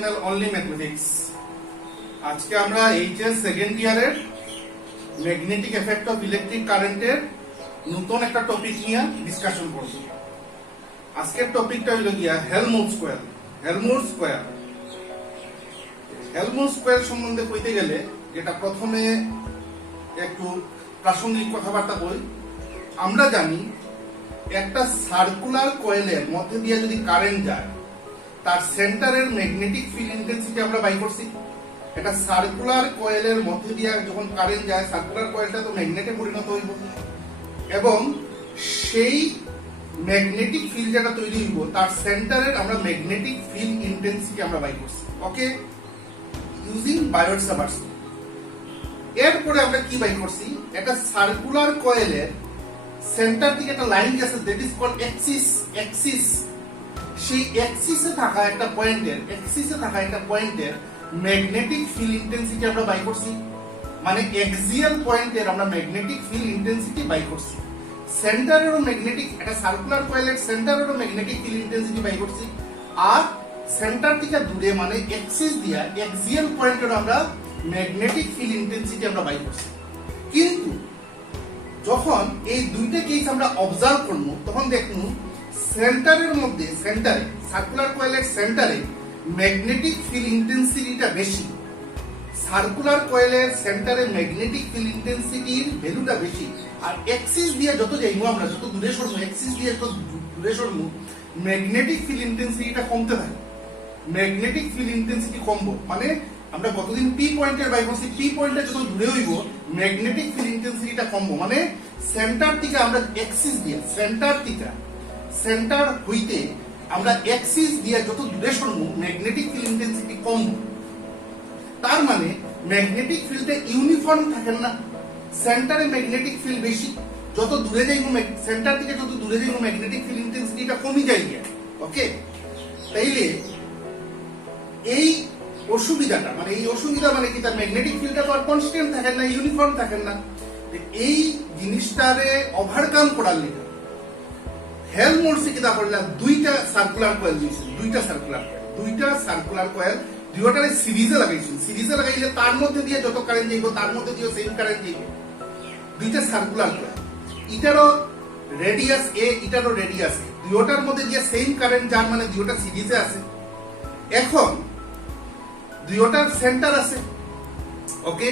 Channel only mathematics. আজকে আমরা HS second ইয়ারের ম্যাগনেটিক এফেক্ট অফ ইলেকট্রিক কারেন্টের নতুন একটা টপিক নিয়ে ডিসকাশন করব। আজকের টপিকটা হলো গিয়া Helmholtz square. Helmholtz square Helmholtz square সম্বন্ধে কইতে গেলে যেটা প্রথমে একটু প্রাসঙ্গিক কথাবার্তা বই। আমরা জানি একটা সার্কুলার কয়েলের মধ্যে দিয়ে যদি কারেন্ট যায় তার সেন্টারের ম্যাগনেটিক ফিল্ড ইন্টেন্সিটি আমরা বাই করছি। এটা সার্কুলার কয়েলের মধ্যে দিয়ে যখন কারেন্ট যায় সার্কুলার কয়েলটা তো ম্যাগনেটে পরিণত হইব এবং সেই ম্যাগনেটিক ফিল্ড যেটা তৈরি হইব তার সেন্টারের আমরা ম্যাগনেটিক ফিল্ড ইন্টেন্সিটি আমরা বাই করছি। ওকে, ইউজিং বায়োট-সাভার্টস। এরপরে আমরা কি বাই করছি, একটা সার্কুলার কয়েলের সেন্টার থেকে একটা লাইন গেছে, দ্যাট ইজ কল্ড অ্যাক্সিস। সেই অ্যাক্সিসে থাকা একটা পয়েন্টের ম্যাগনেটিক ফিল্ড ইন্টেন্সিটি আমরা বাই করছি। মানে এক্সিয়াল পয়েন্টের আমরা ম্যাগনেটিক ফিল্ড ইন্টেন্সিটি বাই করছি। সেন্টারেরও ম্যাগনেটিক, একটা সার্কুলার কয়েলের সেন্টারেরও ম্যাগনেটিক ফিল্ড ইন্টেন্সিটি বাই করছি। আর সেন্টার থেকে দূরে মানে অ্যাক্সিস দিয়া এক্সিয়াল পয়েন্টের আমরা ম্যাগনেটিক ফিল্ড ইন্টেন্সিটি আমরা বাই করছি। কিন্তু যখন এই দুইটা কেস আমরা অবজার্ভ করব তখন দেখুন সেন্টারের মধ্যে সার্কুলার কয়েলের সেন্টারে ম্যাগনেটিক ফিল্ড ইন্টেন্সিটিটা বেশি। সার্কুলার কয়েলের সেন্টারে ম্যাগনেটিক ফিল্ড ইন্টেন্সিটির ভ্যালুটা বেশি। আর অ্যাক্সিস দিয়ে যত যাইবো আমরা, যত দূরে সরবো, অ্যাক্সিস দিয়ে যত দূরে সরবো ম্যাগনেটিক ফিল্ড ইন্টেন্সিটিটা কমতে থাকে। ম্যাগনেটিক ফিল্ড ইন্টেন্সিটি কমবো মানে আমরা গতদিন পি পয়েন্টের বাই করছি, পি পয়েন্টে যত দূরে হইব ম্যাগনেটিক ফিল্ড ইন্টেন্সিটিটা কমবো। মানে সেন্টার থেকে আমরা অ্যাক্সিস দিয়ে সেন্টার হইতে আমরা অ্যাক্সিস দিয়ে যত দূরে সরবো ম্যাগনেটিক ফিল্ড ইন্টেন্সিটি কমবো। তার মানে ম্যাগনেটিক ফিল্ডে ইউনিফর্ম থাকে না, সেন্টারে ম্যাগনেটিক ফিল্ড বেশি। যত দূরে যাইবো সেন্টার থেকে যত দূরে যাইবো ম্যাগনেটিক ফিল্ড ইন্টেন্সিটিটা কমে যায় গিয়া। ওকে, তাইলে এই অসুবিধাটা মানে কি, তার ম্যাগনেটিক ফিল্ডটা তো আর কনস্ট্যান্ট থাকে না, ইউনিফর্ম থাকে না। এই জিনিসটারে ওভারকাম করার লিগে হেলমহোল্টজে কিটা করলা, দুইটা সার্কুলার কয়েল দিয়েছে, দুইটা সার্কুলার কয়েল দুইটারে সিরিজে লাগাইছেন। সিরিজে লাগাইলে তার মধ্যে দিয়ে যত কারেন্ট যাইব তার মধ্যে দিয়ে সেম কারেন্ট যাইব। দুইটা সার্কুলার কয়েল, এটারও রেডিয়াস এ, এটারও রেডিয়াস এ, দুইটার মধ্যে দিয়ে সেম কারেন্ট যার মানে দুইটা সিরিজে আছে। এখন দুইটার সেন্টার আছে। ওকে,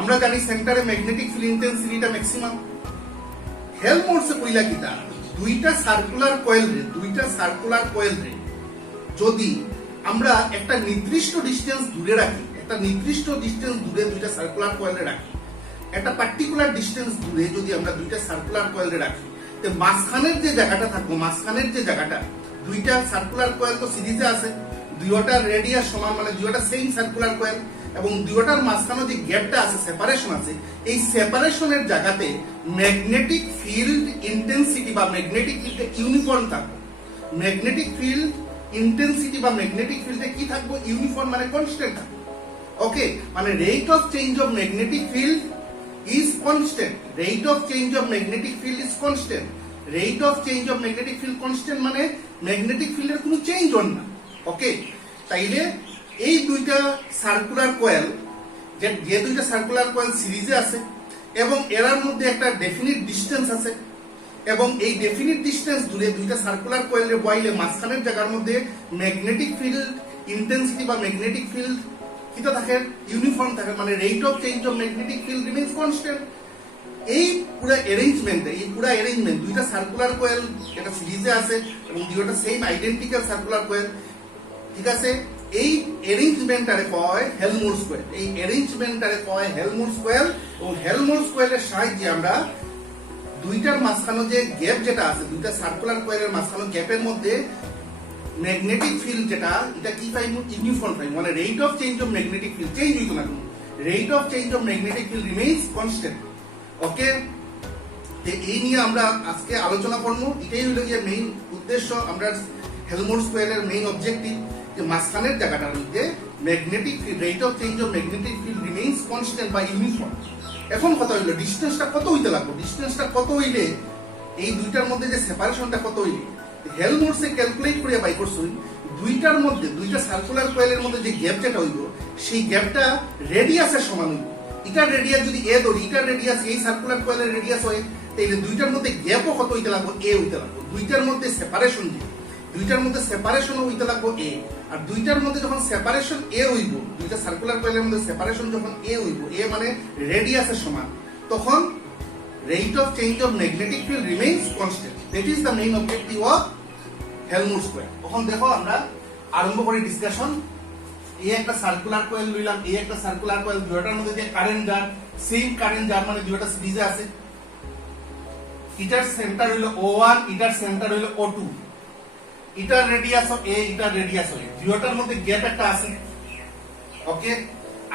আমরা জানি সেন্টারে ম্যাগনেটিক ফিল্ড ইন্টেন্সিটিটা ম্যাক্সিমাম। হেলমহোল্টজে কইলা কিটা, দুইটা সার্কুলার কয়েল রে যদি আমরা একটা নির্দিষ্ট ডিসটেন্স দূরে রাখি, দুইটা সার্কুলার কয়েলে রাখি, একটা পার্টিকুলার ডিসটেন্স দূরে যদি আমরা দুইটা সার্কুলার কয়েলে রাখি, তো মাঝখানের যে জায়গাটা দুইটা সার্কুলার কয়েল তো সিরিজে আছে, দুইটার রেডিয়াস সমান মানে দুইটা সেম সার্কুলার কয়েল এবং দুইটার মাঝখানে যে গ্যাপটা আছে, সেপারেশন আছে, এই সেপারেশনের জায়গাতে ম্যাগনেটিক ফিল্ড ইন্টেন্সিটি বা ম্যাগনেটিক ফিল্ডে ইউনিফর্ম থাকবে। ম্যাগনেটিক ফিল্ড ইন্টেন্সিটি বা ম্যাগনেটিক ফিল্ডে কি থাকবে, ইউনিফর্ম মানে কনস্ট্যান্ট থাকবে। ওকে, মানে rate of change of magnetic field is constant. Rate of change of magnetic field is constant. Rate of change of magnetic field constant মানে ম্যাগনেটিক ফিল্ডের কোনো চেঞ্জ হন না। ওকে, তাইলে এই দুইটা সার্কুলার কয়েল, যে দুইটা সার্কুলার কয়েল সিরিজে আছে এবং এরার মধ্যে একটা ডেফিনিট ডিসটেন্স আছে এবং এই ডেফিনিট ডিসটেন্স দূরে দুইটা সার্কুলার কয়েলের বইলে মাঝখানের জায়গার মধ্যে ম্যাগনেটিক ফিল্ড ইন্টেন্সিটি বা ম্যাগনেটিক ফিল্ড কিটা থাকে, ইউনিফর্ম থাকে। মানে rate of change of magnetic field remains constant. এই পুরো অ্যারেঞ্জমেন্ট দুইটা সার্কুলার কয়েল এটা সিরিজে আছে এবং দুইটা সেম আইডেন্টিক্যাল সার্কুলার কয়েল, ঠিক আছে। এই অ্যারেঞ্জমেন্টটারে কয় হেলমহোল্টজ কয়েল। এবং হেলমহোল্টজ কয়েলের সাহায্যে আমরা দুইটার মাঝখানে যে গ্যাপ যেটা আছে, দুইটা সার্কুলার কয়েলের মাঝখানে গ্যাপের মধ্যে ম্যাগনেটিক ফিল্ড যেটা, এটা কি পাইব, ইউনিফর্ম পাইব। মানে rate of change of magnetic field change হইতো না, rate of change of magnetic field remains constant. Okay, এই নিয়ে আমরা আজকে আলোচনা করব। এটাই হলো গিয়ে মেইন উদ্দেশ্য, আমরা হেলমহোল্টজ কয়েলের মেইন অবজেক্টিভ যে মাঝখানের জায়গাটার মধ্যে magnetic field, rate of change of magnetic field remains constant বা ইউনিফর্ম। এখন কথা হইলো ডিসটেন্সটা কত হইতে লাগবে, এই দুইটার মধ্যে যে সেপারেশনটা কত হইলে হেলমহোল্টজে ক্যালকুলেট করে বাই করছেন দুইটার মধ্যে দুইটা সার্কুলার কয়েলের মধ্যে যে গ্যাপ যেটা হইব সেই গ্যাপটা রেডিয়াসের সমান হইব। এটার রেডিয়াস যদি এ ধরি, এটার রেডিয়াস এই সার্কুলার কয়েলের রেডিয়াস হয়, তাইলে দুইটার মধ্যে গ্যাপও কত হইতে লাগবে? এ হইতে লাগবে। দুইটার মধ্যে সেপারেশন যে, দুইটার মধ্যে সেপারেশন হইতে লাগবে এ। আর দুইটার মধ্যে যখন সেপারেশন এ হইব, দুইটা সার্কুলার কয়েলের মধ্যে সেপারেশন যখন এ হইব, এ মানে রেডিয়াসের সমান, তখন rate of change of magnetic field remains constant. That is the main objective of Helmholtz square. এখন দেখো আমরা আরম্ভ করি ডিসকাশন। এই একটা সার্কুলার কয়েল লইলাম, এই একটা সার্কুলার কয়েল, দুইটার মধ্যে যে কারেন্ট যার, সেম কারেন্ট যার, মানে দুইটা সিরিজে আছে। এটার সেন্টার হইলো O1, এটার সেন্টার হইলো O2। এটার রেডিয়াস এ, এটার রেডিয়াস এ, দুইটার মধ্যে গ্যাপ একটা আছে। ওকে,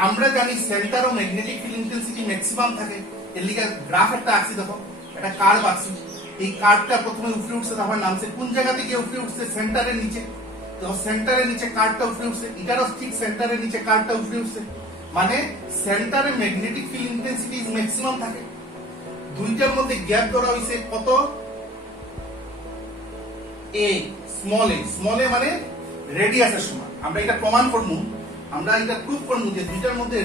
আমরা জানি সেন্টার ও ম্যাগনেটিক ফিল্ড ইন্টেন্সিটি ম্যাক্সিমাম থাকে। এর লিগে গ্রাফ একটা আঁকছি, দেখো একটা কার্ভ আঁকছি। এই কার্ভটা প্রথমে উপরে উঠছে, তারপর নামছে কোন জায়গা থেকে উপরে উঠছে? সেন্টারের নিচে। তো সেন্টারের নিচে কার্ভটা উপরে উঠছে, এটারও ঠিক সেন্টারের নিচে কার্ভটা উপরে উঠছে, মানে সেন্টারে ম্যাগনেটিক ফিল্ড ইন্টেন্সিটি ম্যাক্সিমাম থাকে। দুইটার মধ্যে গ্যাপ ধরা হইছে কত? এ, স্মল এ। স্মল এ মানে রেডিয়াসের সমান। আমরা এটা প্রমাণ করবো, আমরা এটা প্রুফ করবো যে দুইটার মধ্যে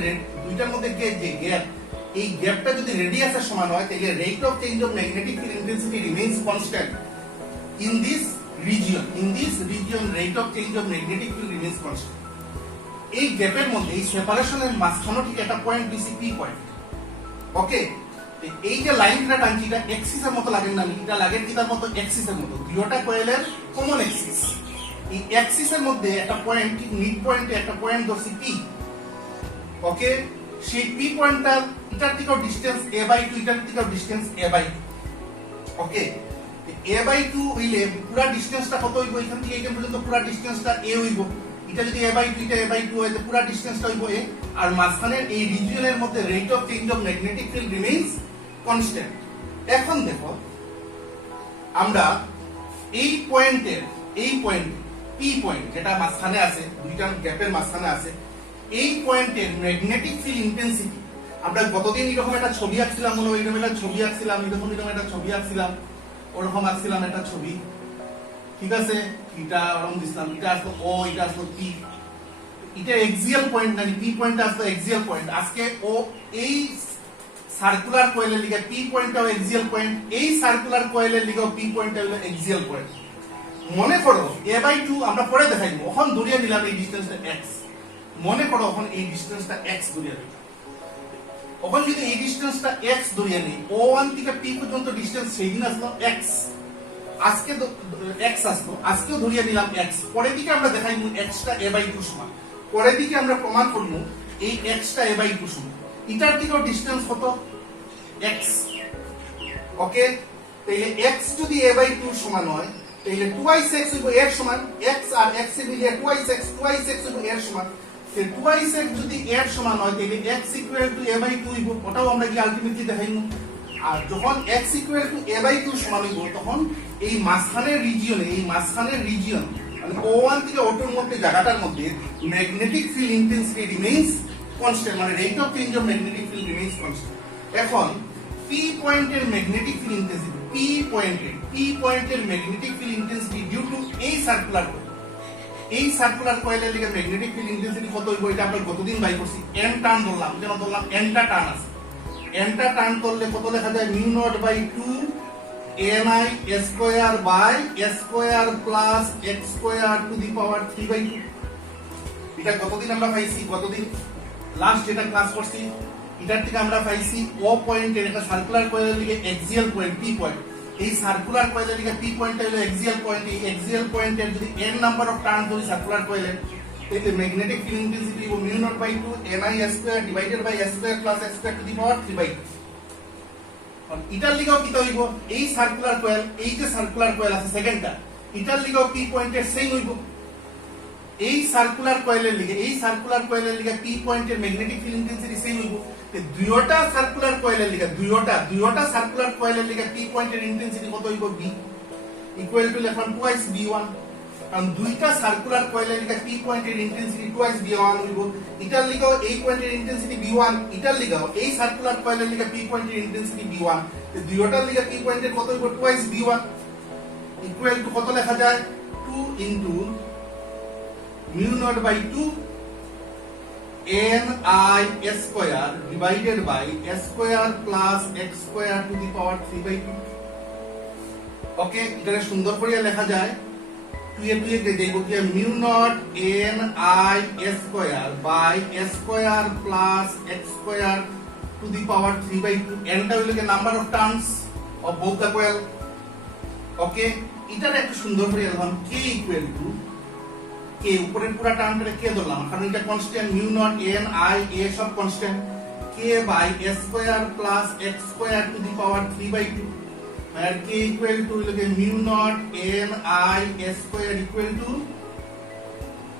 যে গ্যাপ, এই গ্যাপটা যদি রেডিয়াসের সমান হয়, তাহলে rate of change of magnetic field intensity remains constant in this region. Rate of change of magnetic field remains constant. এই গ্যাপের মধ্যে, এই সেপারেশনের মাঝখানে ঠিক একটা পয়েন্ট দিছি, পি পয়েন্ট। ওকে, এই যে লাইনটা টানছি, এটা এক্সিসের মতো লাগে না, এটা লাগে কি তার মতো? এক্সিসের মতো। দুইটা কয়েলের কমন এক্সিস। এই এক্সিসের মধ্যে একটা পয়েন্ট, ঠিক মিড পয়েন্টে একটা পয়েন্ট ধরছি পি। ওকে, সেই পি পয়েন্টটা এটার থেকে ডিসটেন্স a/2, এটার থেকে ডিসটেন্স a/2। ওকে, a/2 হইলে পুরো ডিসটেন্সটা কত হইব? এখান থেকে এখান পর্যন্ত পুরো ডিসটেন্সটা a হইব। এটা যদি a/2, এটা a/2 হয়, তো পুরো ডিসটেন্সটা হইব a। আর মাঝখানের এই রিজিয়নের মধ্যে rate of change of magnetic field remains constant. এখন দেখো, আমরা এই পয়েন্টের, এই পয়েন্ট পি পয়েন্ট যেটা মাঝখানে আছে, দুইটা গ্যাপের মাঝখানে আছে, এই পয়েন্টের ম্যাগনেটিক ফিল্ড ইন্টেন্সিটি, আমরা গতদিন এরকম একটা ছবি আঁকছিলাম, মনে হয় এরকম একটা ছবি আঁকছিলাম, এরকম একটা ছবি আঁকছিলাম, ওরকম আঁকছিলাম একটা ছবি, ঠিক আছে? এটা ওরকম দিছিলাম, এটা আসতো ও, এটা আসতো পি, এটা এক্সিয়াল পয়েন্ট, নাকি পি পয়েন্ট আসতো এক্সিয়াল পয়েন্ট। আজকে ও এই সার্কুলার কয়েলের লিগে পি পয়েন্টটাও এক্সিয়াল পয়েন্ট, এই সার্কুলার কয়েলের লিগেও পি পয়েন্টটা হলো এক্সিয়াল পয়েন্ট। মনে করো a/2 আমরা পরে দেখাইব, এখন ধরিয়ে নিলাম এই ডিসটেন্সটা x। মনে করো এখন এই ডিসটেন্সটা x ধরিয়ে নিলাম। এখন যদি এই ডিসটেন্সটা x ধরিয়ে নিই, O1 থেকে P পর্যন্ত ডিসটেন্স সেইদিন আসলো x, আজকে x আসলো, আজকেও ধরিয়ে নিলাম x। পরের দিকে আমরা দেখাইব x টা a/2 সমান। পরের দিকে আমরা প্রমাণ করব এই x টা a/2 সমান। এটার থেকেও ডিসটেন্স কত? x। ওকে, তাইলে x যদি a/2 সমান হয়, তাইলে 2x হইব এর সমান। x আর x এর মিলিয়ে 2x হইব এর সমান। তাহলে 2x যদি এর সমান হয়, তাহলে x ইকুয়াল টু a/2 হইব। ওটাও আমরা কি আলটিমেটলি দেখাইমু। আর যখন x ইকুয়াল টু a/2 সমান হইব, তখন এই মাঝখানের রিজিয়ন মানে O1 থেকে O2 এর মধ্যে জায়গাটার মধ্যে magnetic field intensity remains constant, মানে rate of change of magnetic field remains constant. এখন P পয়েন্টের ম্যাগনেটিক ফিল্ড ইন্টেন্সিটি, P পয়েন্টের magnetic field intensity due to এই সার্কুলার কয়েল, এই সার্কুলার কয়েলের লিগে ম্যাগনেটিক ফিল্ড ইন্টেন্সিটি কত হইব? এটা আমরা গতদিন বাই করছি। n টার্ন ধরলাম, যেন ধরলাম n টা টার্ন আছে। n টা টার্ন করলে কত লেখা যায়? μ0/2 ni square by square plus x square to the power 3/2। এটা গতদিন আমরা পাইছি, গতদিন লাস্ট যেটা ক্লাস করছি, এটার থেকে আমরা পাইছি ও পয়েন্টের একটা সার্কুলার কয়েলের লিগে এক্সিয়াল পয়েন্ট পি পয়েন্ট। এই সার্কুলার কয়েলের লিগে পি পয়েন্টটা হলো এক্সিয়াল পয়েন্ট। এই এক্সিয়াল পয়েন্টের যদি n নাম্বার অফ টার্ন ধরি সার্কুলার কয়েলের, তাহলে ম্যাগনেটিক ফিল্ড ইন্টেন্সিটি হইব μ0/2 ni square divided by s square plus x square to the power 3/2। আর এটার লিগেও কি হইব? এই সার্কুলার কয়েল, এই যে সার্কুলার কয়েল আছে সেকেন্ডটা, এটার লিগেও পি পয়েন্টের সেম হইব। এই সার্কুলার কয়েলের লিগে পি পয়েন্টের ম্যাগনেটিক ফিল্ড ইন্টেন্সিটি সেম হইব। দুইটা সার্কুলার কয়েলের লিগে পি পয়েন্টের ইন্টেন্সিটি কত হইব? b ইকুয়াল টু লিখলাম 2x b1। কারণ দুইটা সার্কুলার কয়েলের লিগে পি পয়েন্টের ইন্টেন্সিটি 2x b1 হইব। এটার লিগেও এই পয়েন্টের ইন্টেন্সিটি b1, এটার লিগেও এই সার্কুলার কয়েলের লিগে পি পয়েন্টের ইন্টেন্সিটি b1। দুইটার লিগে পি পয়েন্টের কত হইব? 2x b1 ইকুয়াল টু কত লেখা যায়? 2 into mu naught by 2 ni square divided by s square plus x square to the power 3 by 2. ওকে, এটা সুন্দর করে লেখা যায় 2 এ 2 এ দেব কি mu naught ni square by s square plus x square to the power 3 by 2. n টা হলো number of terms of both the coil. Okay, এটার একটু সুন্দর করে লিখলাম k ইকুয়াল টু k উপরের পুরো টার্মটা k ধরলাম কারণ এটা constant mu naught n i a সব constant k by s square plus x square to the power 3 by 2 আর k equal to হলো mu naught n i s square equal to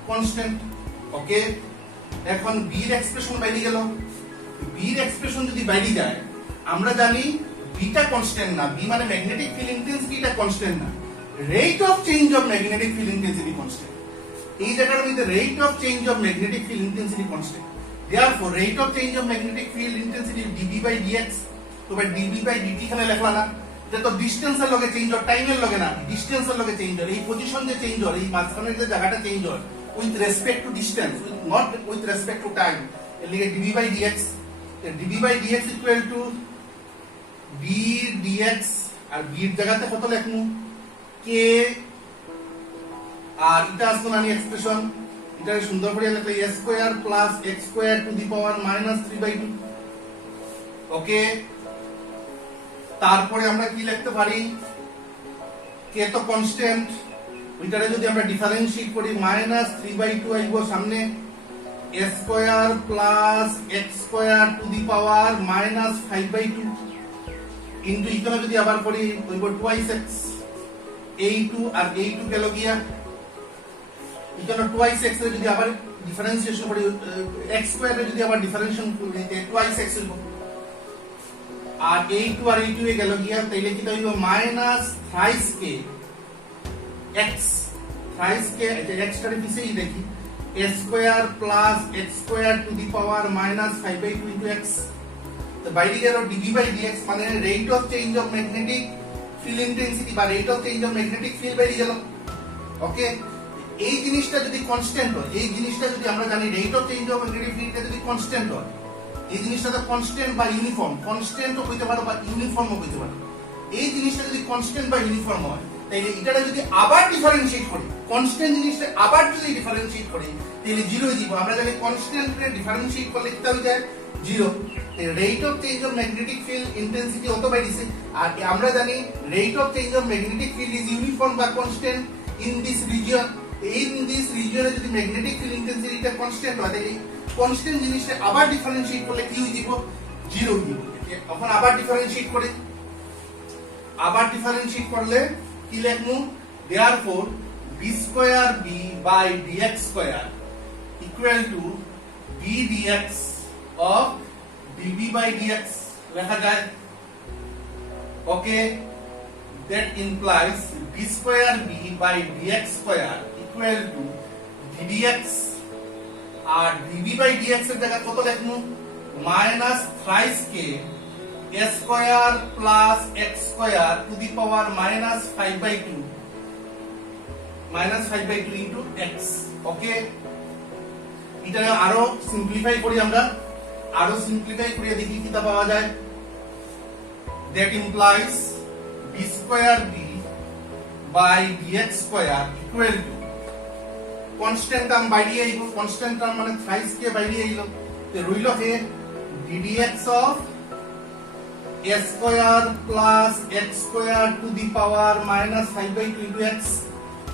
constant. Okay, এখন b এর expression বাইরে গেল। b এর expression যদি বাইরে যায় আমরা জানি b টা কনস্ট্যান্ট না, b মানে ম্যাগনেটিক ফিল্ড ইন্টেন্সিটি টা কনস্ট্যান্ট না, rate of change of magnetic field intensity constant. এই জায়গাটার মধ্যে rate of change of magnetic field intensity constant. Therefore rate of change of magnetic field intensity dB by dx। তো ভাই dB by dt এখানে লিখলা না, এটা তো ডিসটেন্সের লগে চেঞ্জ হয়, টাইমের লগে না, ডিসটেন্সের লগে চেঞ্জ হয়। এই পজিশন যে চেঞ্জ হয়, এই মাঝখানের যে জায়গাটা চেঞ্জ হয় with respect to distance, not with respect to time. এর লিগে dB by dx, dB by dx equal to b dx আর b এর জায়গাতে কত লিখমু k আর এটা আসলো না এক্সপ্রেশন, এটা সুন্দর করে লিখলে s square plus x square to the power -3 by 2। Okay, তারপরে আমরা কি লিখতে পারি k তো কনস্ট্যান্ট, ওইটারে যদি আমরা ডিফারেন্সিয়েট করি -3 বাই 2 আইবো সামনে s square plus x square to the power -5 by 2 into এখানে যদি আবার করি হইব 2x a2 আর a2 গেল গিয়া এখানে 2x এর যদি আবার ডিফারেন্সিয়েশন করি x স্কয়ার এর যদি আবার ডিফারেন্সিয়েশন করি 2x হইব আর a2 আর a2 এ গেল গিয়া তাইলে কি হইব -3k x 3k এটা x টারে পিছেই দেখি s square plus x square to the power -5 by 2 x। তো বাইরে গেল dB বাই dx মানে rate of change of magnetic field intensity বা rate of change of magnetic field বাইরে গেল। ওকে, এই জিনিসটা যদি কনস্ট্যান্ট হয়, এই জিনিসটা যদি আমরা জানি rate of change of magnetic ফিল্ডটা যদি কনস্ট্যান্ট হয়, এই জিনিসটা তো কনস্ট্যান্ট বা ইউনিফর্ম, কনস্ট্যান্টও হইতে পারে বা ইউনিফর্মও হইতে পারে। এই জিনিসটা যদি কনস্ট্যান্ট বা ইউনিফর্ম হয় তাহলে এটাকে যদি আবার ডিফারেন্সিয়েট করি, কনস্ট্যান্ট জিনিসটা আবার যদি ডিফারেন্সিয়েট করি তাহলে 0 হয়ে যাবে। আমরা জানি কনস্ট্যান্টকে ডিফারেন্সিয়েট করলে কি হয়ে যায় 0। Rate of change of magnetic field intensity অত বাইরেছে আর আমরা জানি rate of change of magnetic field is uniform বা constant in this region. In this রিজিয়নে যদি ম্যাগনেটিক ফিল্ড ইন্টেন্সিটিটা কনস্ট্যান্ট হয় তাহলে কনস্ট্যান্ট জিনিসটা আবার ডিফারেন্সিয়েট করলে কি হয়ে যাব 0 হয়ে যাবে। এখন আবার ডিফারেন্সিয়েট করে আবার ডিফারেন্সিয়েট করলে কি লিখমু therefore b square b by dx square equal to b dx of dB by dx লেখা যায়। ওকে, that implies b square b by dx square equal to ddx R dB by dx এর জায়গা কত লিখমু -3k s square plus x square to the power -5 by 2 into x। ওকে, এটা আরো simplify করি আমরা, আরো সিম্পলিফাই করে দেখি কি তা পাওয়া যায়। that implies b square b by dx square equal to constant term বাইরে আইবো, constant term মানে 3k বাইরে আইলো তো রইল হে ddx of s square plus x square to the power -5 by 2 into x।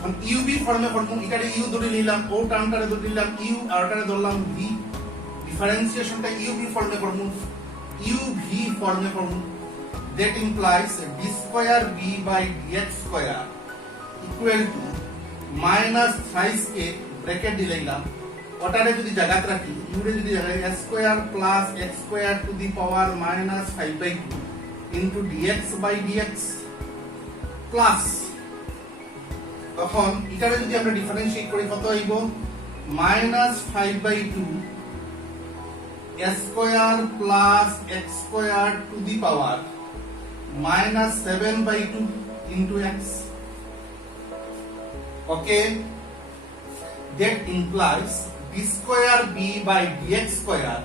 हम ub ফর্মে করব, এটারে u ধরে নিলাম, ও টার্মটারে ধরে নিলাম u আর ওটারে ধরলাম v, ডিফারেন্সিয়েশনটা uv ফর্মে করব, uv ফর্মে করব। that implies d square b by dx square equal to -3k bracket দিলাম, ওটারে যদি জায়গা রাখি u রে যদি জায়গা s square plus x square to the power -5 by 2 into dx by dx plus তখন এটারে যদি আমরা ডিফারেন্সিয়েট করি কত হইব -5 by 2 s square plus x square to the power -7 by 2 into x। okay, that implies d square b by dx square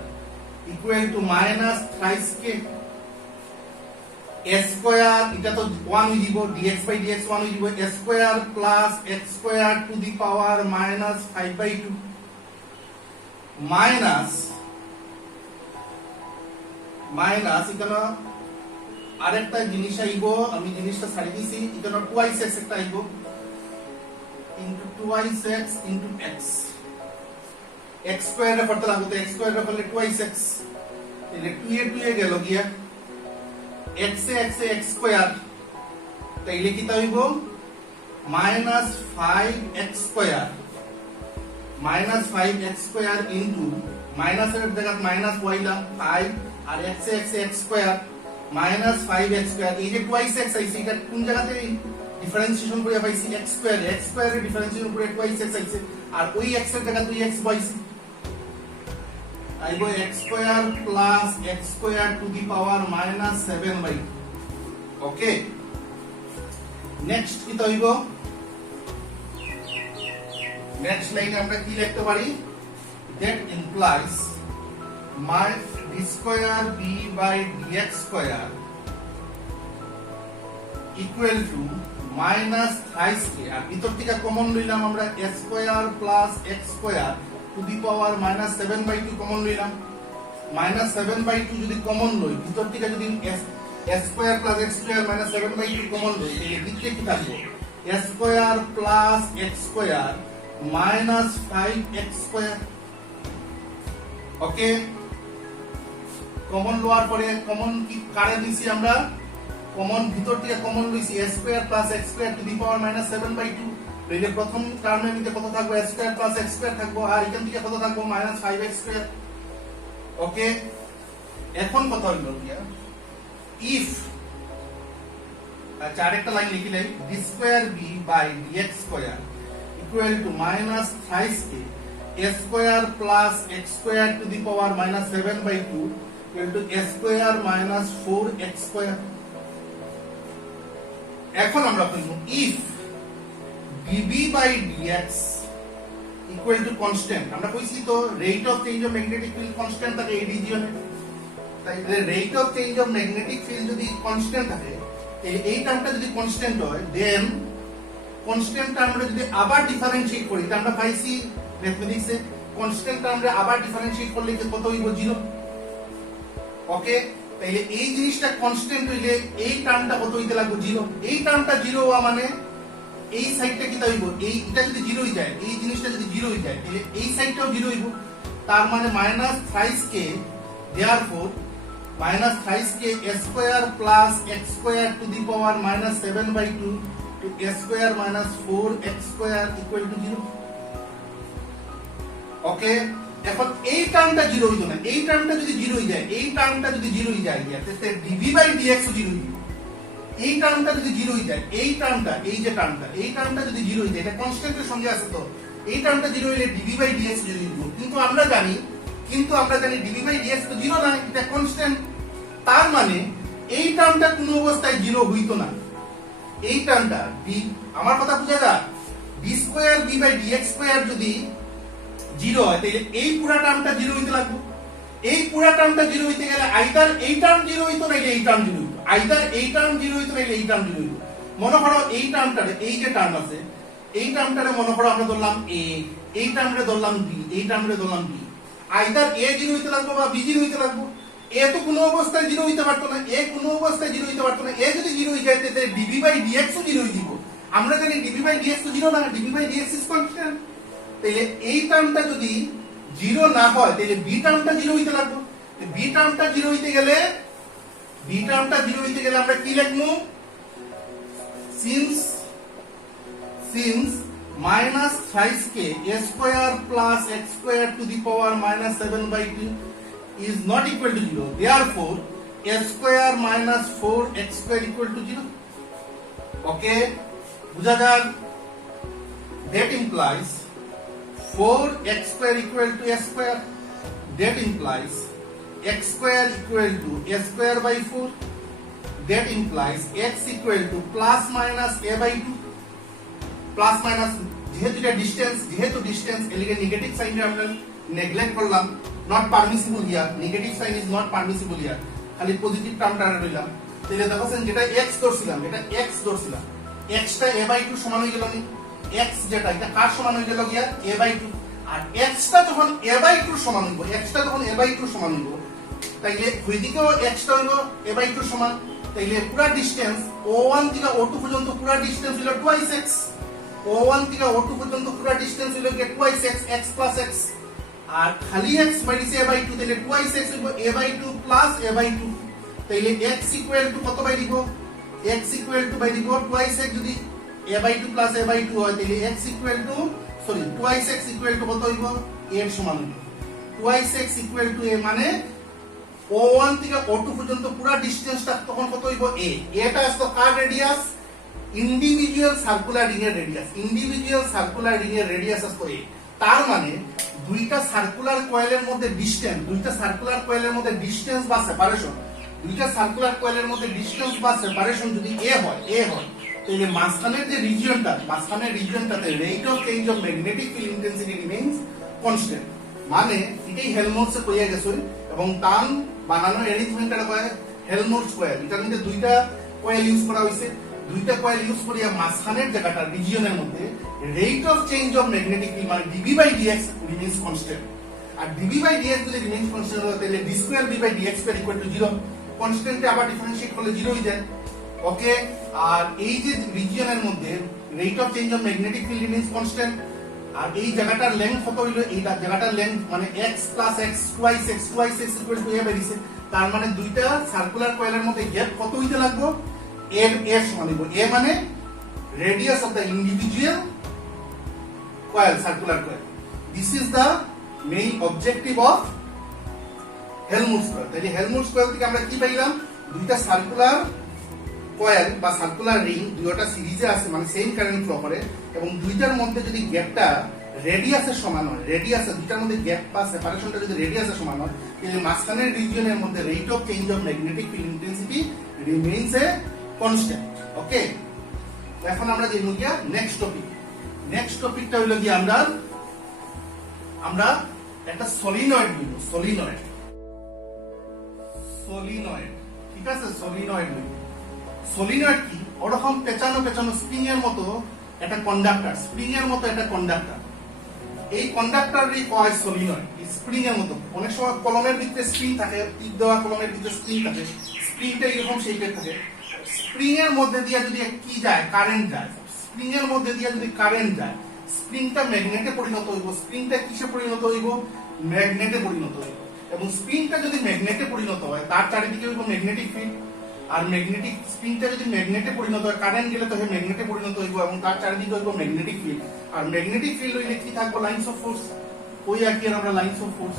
equal to minus thrice k s square এটা তো 1 হই দিব dx by dx 1 হই দিব s square plus x square to the power minus 5 by 2 minus এখানে আরেকটা জিনিস আইব আমি জিনিসটা ছাড়ি দিছি এখানে 2x একটা আইব into 2x into x x square এর করতে লাগবে তো x square এর করলে 2x তাহলে 2 এ গেল গিয়া x x square তাইলে কি হইব minus 5x square into minus এর জায়গা minus হইলা 5 আর x square minus 5x square এই যে 2x আইছে এটা কোন জায়গাতে ডিফারেন্সিয়েশন করে পাইছি x square এর ডিফারেন্সিয়েশন করে 2x আইছে আর ওই x এর জায়গা 2x পাইছি আইবো x square plus x square to the power minus 7 by 2 okay next কি হইব নেক্সট লাইনে আমরা কি লিখতে পারি that implies d square b by dx square equal to minus thrice k আর ভিতর থেকে কমন লইলাম আমরা s square plus x square to the power minus 7 by 2 common লইলাম minus 7 by 2 যদি কমন লই ভিতর থেকে যদি s square plus x square minus 7 by 2 common লই তাহলে ভিতরে কি থাকবে s square plus x square minus 5x square ওকে কমন লওয়ার পরে কমন কি কারে দিছি আমরা কমন ভিতর থেকে কমন লইছি s square plus x square to the power minus 7 by 2 তাহলে প্রথম টার্মের মধ্যে কত থাকবে s square plus x square থাকবে আর এখান থেকে কত থাকবে minus 5x square ওকে এখন কত হলো if আচ্ছা আরেকটা লাইন লিখি লাই d square b by dx square equal to minus thrice k s square plus x square to the power minus 7 by 2 equal to s square minus 4x square এখন আমরা বলবো if dB by dx equal to constant আমরা কইছি তো rate of change of magnetic field constant থাকে এই রিজিয়নে তাই rate of change of magnetic field যদি constant থাকে এই টার্মটা যদি constant হয় then constant টার্মটা যদি আবার ডিফারেনশিয়েট করি এটা আমরা পাইছি ম্যাথমেটিক্সে constant টার্মটা আবার ডিফারেনশিয়েট করলে কত হইব 0 ওকে তাইলে এই জিনিসটা কনস্ট্যান্ট হইলে এই টার্মটা কত হইতে লাগবে 0 এই টার্মটা 0 হওয়া মানে এই সাইডটা কি হইব এই এটা যদি 0 হই যায় এই জিনিসটা যদি 0 হই যায় তাহলে এই সাইডটাও 0 হইব তার মানে minus thrice k therefore minus thrice k s square plus x square to the power minus 7 by 2 to s square minus 4x square equal to 0 ওকে এখন এই টার্মটা 0 হইতো না এই টার্মটা যদি 0 হই যায় এই টার্মটা যদি 0 হই যায় তাহলে dv by dx ও 0 হইবে এই টার্মটা যদি 0 হই যায় এই টার্মটা এই যে টার্মটা এই টার্মটা যদি 0 হই যায় এটা কনস্ট্যান্টের সঙ্গে আছে তো এই টার্মটা 0 হইলে dv by dx 0 হইবে কিন্তু আমরা জানি dv by dx তো 0 না এটা কনস্ট্যান্ট তার মানে এই টার্মটা কোনো অবস্থায় 0 হইতো না এই টার্মটা আমার কথা বুঝা যায় d square b by dx square যদি 0 হয় তাহলে এই পুরো টার্মটা 0 হইতে লাগবে এই পুরো টার্মটা 0 হইতে গেলে আইদার এই টার্ম 0 হইতো না এই টার্ম 0 হইতো আইদার এই টার্ম 0 হইতো না এই টার্ম 0 হইতো মনে করো এই টার্মটারে এই যে টার্ম আছে এই টার্মটারে মনে করো আমরা ধরলাম a এই টার্মটারে ধরলাম b এই টার্মটারে ধরলাম b আইদার a 0 হইতে লাগবে বা b 0 হইতে লাগবে a তো কোনো অবস্থায় 0 হইতে পারতো না a কোনো অবস্থায় 0 হইতে পারতো না a যদি 0 হই যায় তাহলে dv by dx ও 0 হই দিব আমরা জানি dv by dx তো 0 না dv by dx is constant তাহলে এই টার্মটা যদি 0 না হয় তাহলে b টার্মটা 0 হইতে লাগবে b টার্মটা 0 হইতে গেলে আমরা কি লিখবো since minus thrice k s square plus x square to the power minus 7 by 2 is not equal to 0 therefore s square minus 4x square equal to 0 okay বুঝা যায় that implies 4x square equal to s square that implies x square equal to s square by 4 that implies x equal to plus minus a by 2 plus minus যেহেতু distance এলিগে negative সাইনে আমরা neglect করলাম, not permissible here, negative sign is not permissible here, খালি positive টার্মটা রইলাম। তাহলে দেখছেন যেটা x ধরছিলাম, x টা a/2 সমান হয়ে গেল নি, x যেটা এটা কার সমান হয়ে গেল গিয়া a/2, আর x টা যখন a/2 সমান হইব, তাইলে ওইদিকেও x টা হইব a/2 সমান, তাইলে পুরা ডিসটেন্স O1 থেকে O2 পর্যন্ত পুরা ডিসটেন্স হলো 2x, O1 থেকে O2 পর্যন্ত পুরা ডিসটেন্স হলো 2x, x plus x, আর খালি x বাইদিছে a/2, তাইলে 2x হইব a/2 plus a/2, তাইলে x ইকুয়াল টু কত বাই দিব, x ইকুয়াল টু বাই দিব 2x যদি a/2 plus a/2 হয়, তাইলে x equal to 2x equal to কত হইব, a এর সমান হইব। 2x ইকুয়াল টু a মানে O1 থেকে O2 পর্যন্ত পুরা ডিসটেন্সটা তখন কত হইব, a, এটা আসতো কার রেডিয়াস, ইন্ডিভিজুয়াল সার্কুলার রিং এর রেডিয়াস আসতো a। তার মানে দুইটা সার্কুলার কয়েলের মধ্যে ডিসটেন্স বা সেপারেশন, যদি a হয়, তাহলে মাঝখানের রিজিয়নটাতে rate of change of magnetic field intensity remains constant. মানে এটাই হেলমহোল্টসে কইয়া গেছে, এবং টার্ম বানানো অ্যারেঞ্জমেন্টটা কয় হেলমহোল্টস কয়েল। এটার মধ্যে দুইটা কয়েল ইউজ করা হইছে, দুইটা কয়েল ইউজ করিয়া মাঝখানের জায়গাটা রিজিয়নের মধ্যে rate of change of magnetic field মানে dB/dx রিমেইনস কনস্ট্যান্ট। আর dB/dx যদি রিমেইনস কনস্ট্যান্ট হয়, তাহলে d²b/dx² = 0, কনস্ট্যান্টে আবার ডিফারেন্সিয়েট করলে 0 হয়ে যায়। ওকে, আর এই যে রিজিয়নের মধ্যে rate of change of magnetic field remains constant, আর এই জায়গাটার লেংথ কত হইলো, এই জায়গাটার লেংথ মানে x plus x, 2x equal to a বেরিয়েছে। তার মানে দুইটা সার্কুলার কয়েলের মধ্যে গ্যাপ কত হইতে লাগবে, এর সমান হইব। a মানে radius of the individual coil, circular coil. This is the main objective of Helmholtz coil. তাহলে হেলমহোল্টস কয়েল থেকে আমরা কি পাইলাম, দুইটা সার্কুলার কয়েল বা সার্কুলার রিং দুইটা সিরিজে আছে, মানে সেম কারেন্ট ফ্লো করে, এবং দুইটার মধ্যে যদি গ্যাপটা রেডিয়াসের সমান হয়, দুইটার মধ্যে গ্যাপ বা সেপারেশনটা যদি রেডিয়াসের সমান হয়, তাহলে মাঝখানের রিজিয়নের মধ্যে rate of change of magnetic field intensity remains a constant. Okay, এখন আমরা যে গিয়া নেক্সট টপিকটা হইলো কি আমরা একটা সলিনয়েড নিব, সলিনয়েড, ঠিক আছে, সলিনয়েড কি, ওরকম পেঁচানো স্প্রিং এর মতো একটা কন্ডাক্টর, এই কন্ডাক্টরই কয় সলিনয়েড। স্প্রিং এর মতো, অনেক সময় কলমের ভিতরে স্প্রিং থাকে, টিপ দেওয়া কলমের ভিতরে স্প্রিং থাকে, স্প্রিংটা এরকম শেপের থাকে। স্প্রিং এর মধ্যে দিয়ে যদি কি যায়, কারেন্ট যায়, স্প্রিংটা ম্যাগনেটে পরিণত হইব। স্প্রিংটা কিসে পরিণত হইব, ম্যাগনেটে পরিণত হইব। এবং স্প্রিংটা যদি ম্যাগনেটে পরিণত হয়, তার চারিদিকে হইব ম্যাগনেটিক ফিল্ড। আর স্প্রিংটা যদি ম্যাগনেটে পরিণত হয়, কারেন্ট গেলে তো ম্যাগনেটে পরিণত হইব, এবং তার চারিদিকে হইব ম্যাগনেটিক ফিল্ড। আর ম্যাগনেটিক ফিল্ড হইলে কি থাকবে, লাইনস অফ ফোর্স। ওই আর কি আমরা লাইনস অফ ফোর্স,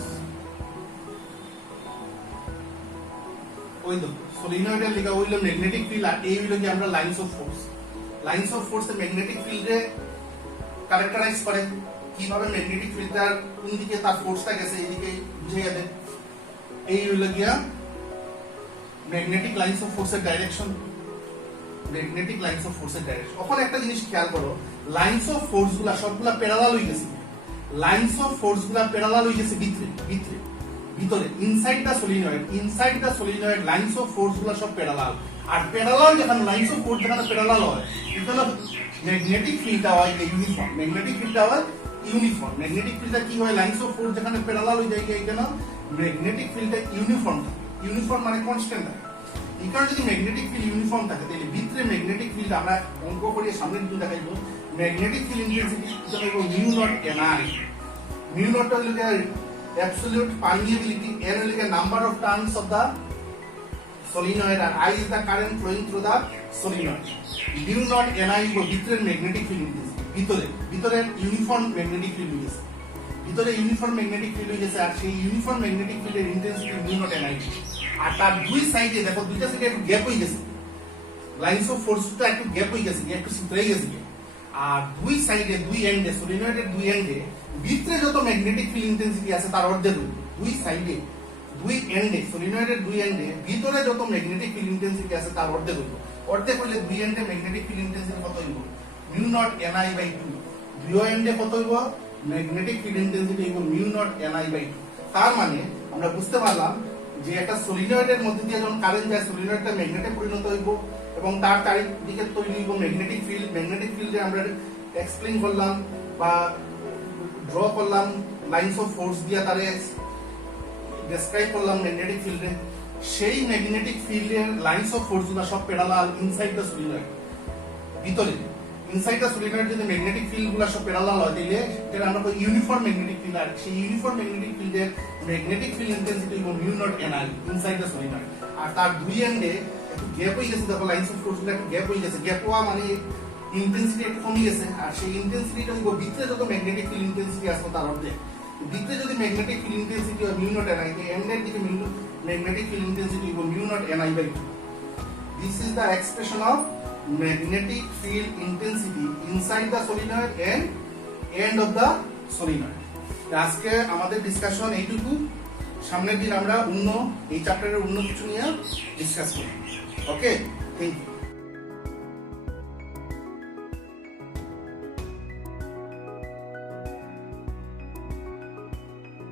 ওই তো সলিনয়েডের লেখা হইলো ম্যাগনেটিক ফিল্ড, আর এই হইলো কি আমরা lines of force. Lines of force magnetic ফিল্ডে ক্যারেক্টারাইজ করে, কিভাবে ম্যাগনেটিক ফিল্ডটার কোন দিকে তার ফোর্সটা গেছে, এইদিকে বুঝিয়ে দেয়। এই হইলো গিয়া ম্যাগনেটিক লাইনস অফ ফোর্সের ডাইরেকশন। এখন একটা জিনিস খেয়াল করো, লাইনস অফ ফোর্স গুলা সবগুলা প্যারালাল হয়ে গেছে, ভিতরে inside the solenoid lines of force গুলা সব প্যারালাল। আর প্যারালাল যখন লাইনস অফ ফোর্স যেখানে প্যারালাল হয়, এখানে ম্যাগনেটিক ফিল্ডটা হয় ইউনিফর্ম। ম্যাগনেটিক ফিল্ডটা কি হয়, লাইনস অফ ফোর্স যেখানে প্যারালাল হয়ে যায়, এখানে ম্যাগনেটিক ফিল্ডটা ইউনিফর্ম মানে কনস্ট্যান্ট থাকে। এই কারণে যদি ম্যাগনেটিক ফিল্ড ইউনিফর্ম থাকে, তাহলে ভিতরে ম্যাগনেটিক ফিল্ড আমরা অঙ্ক করিয়ে সামনের দিকে দেখাইব। ম্যাগনেটিক ফিল্ড ইন্টেন্সিটি দেখাইব মিউ নট এনআই। মিউ নটটা হলো অ্যাবসলিউট পারমিয়াবিলিটি, n হলো number of turns of the solenoid, and I is the current flowing through the solenoid. Mu not Ni হলো ভিতরের ম্যাগনেটিক ফিল্ড ইন্টেন্সিটি, ভিতরের uniform magnetic field হয়ে গেছে, আর সেই uniform magnetic ফিল্ডের ইন্টেন্সিটি mu not Ni। আর তার দুই সাইডে দেখো, দুইটা সাইডে একটু গ্যাপ হয়ে গেছে, লাইনস অফ ফোর্সটা একটু গ্যাপ হয়ে গেছে, একটু ছিদ্রাই গেছে। আর দুই সাইডে, দুই এন্ডে, সলিনয়েডের দুই এন্ডে ভিতরে যত ম্যাগনেটিক ফিল্ড ইন্টেন্সিটি আছে তার অর্ধেক হইব। দুই সাইডে, দুই এন্ডে, সলিনয়েডের দুই এন্ডে ভিতরে যত ম্যাগনেটিক ফিল্ড ইন্টেন্সিটি আছে তার অর্ধেক হইব। অর্ধেক হইলে দুই এন্ডে ম্যাগনেটিক ফিল্ড ইন্টেন্সিটি কত হইব, mu not Ni/2। দুই এন্ডে কত হইব ম্যাগনেটিক ফিল্ড ইন্টেন্সিটি হইব মিউ নট এনআই বাই 2। তার মানে আমরা বুঝতে পারলাম যে একটা সলিনয়েডের মধ্যে দিয়ে যখন কারেন্ট যায় সলিনয়েডটা ম্যাগনেটে পরিণত হইব এবং তার চারিদিকে তৈরি হইব ম্যাগনেটিক ফিল্ড। ম্যাগনেটিক ফিল্ডে আমরা এক্সপ্লেইন করলাম বা ড্র করলাম লাইনস অফ ফোর্স দিয়ে তারে ডেসক্রাইব করলাম ম্যাগনেটিক ফিল্ডে। সেই ম্যাগনেটিক ফিল্ডের লাইনস অফ ফোর্স গুলো সব প্যারালাল ইনসাইড দ্য সলিনয়েড ভিতরে। ইনসাইড দ্য সলিনয়েড যদি ম্যাগনেটিক ফিল্ড গুলো সব প্যারালাল হয় তাহলে এটা আমরা কই ইউনিফর্ম ম্যাগনেটিক ফিল্ড। আর সেই ইউনিফর্ম ম্যাগনেটিক ফিল্ডের ম্যাগনেটিক ফিল্ড ইন্টেন্সিটি হইব mu naught N I inside the solenoid. আর তার দুই এন্ডে একটু গ্যাপ হয়ে গেছে, দেখো লাইনস অফ ফোর্স গুলো একটু গ্যাপ হয়ে গেছে। গ্যাপ হওয়া মানে ইন্টেন্সিটি একটু কমে গেছে। আর সেই ইন্টেন্সিটিটা হইব ভিতরে যত ম্যাগনেটিক ফিল্ড ইন্টেন্সিটি আসবে তার অর্ধেক। ভিতরে যদি ম্যাগনেটিক ফিল্ড ইন্টেন্সিটি হয় মিউ নট এনআই, তো এন্ডের দিকে ম্যাগনেটিক ফিল্ড ইন্টেন্সিটি হইব mu naught NI by 2। This is the expression of magnetic field intensity inside the solenoid and end of the solenoid. আজকে আমাদের ডিসকাশন এইটুকু। সামনের দিন আমরা অন্য এই চ্যাপ্টারের অন্য কিছু নিয়ে ডিসকাস করব। ওকে, থ্যাংক ইউ।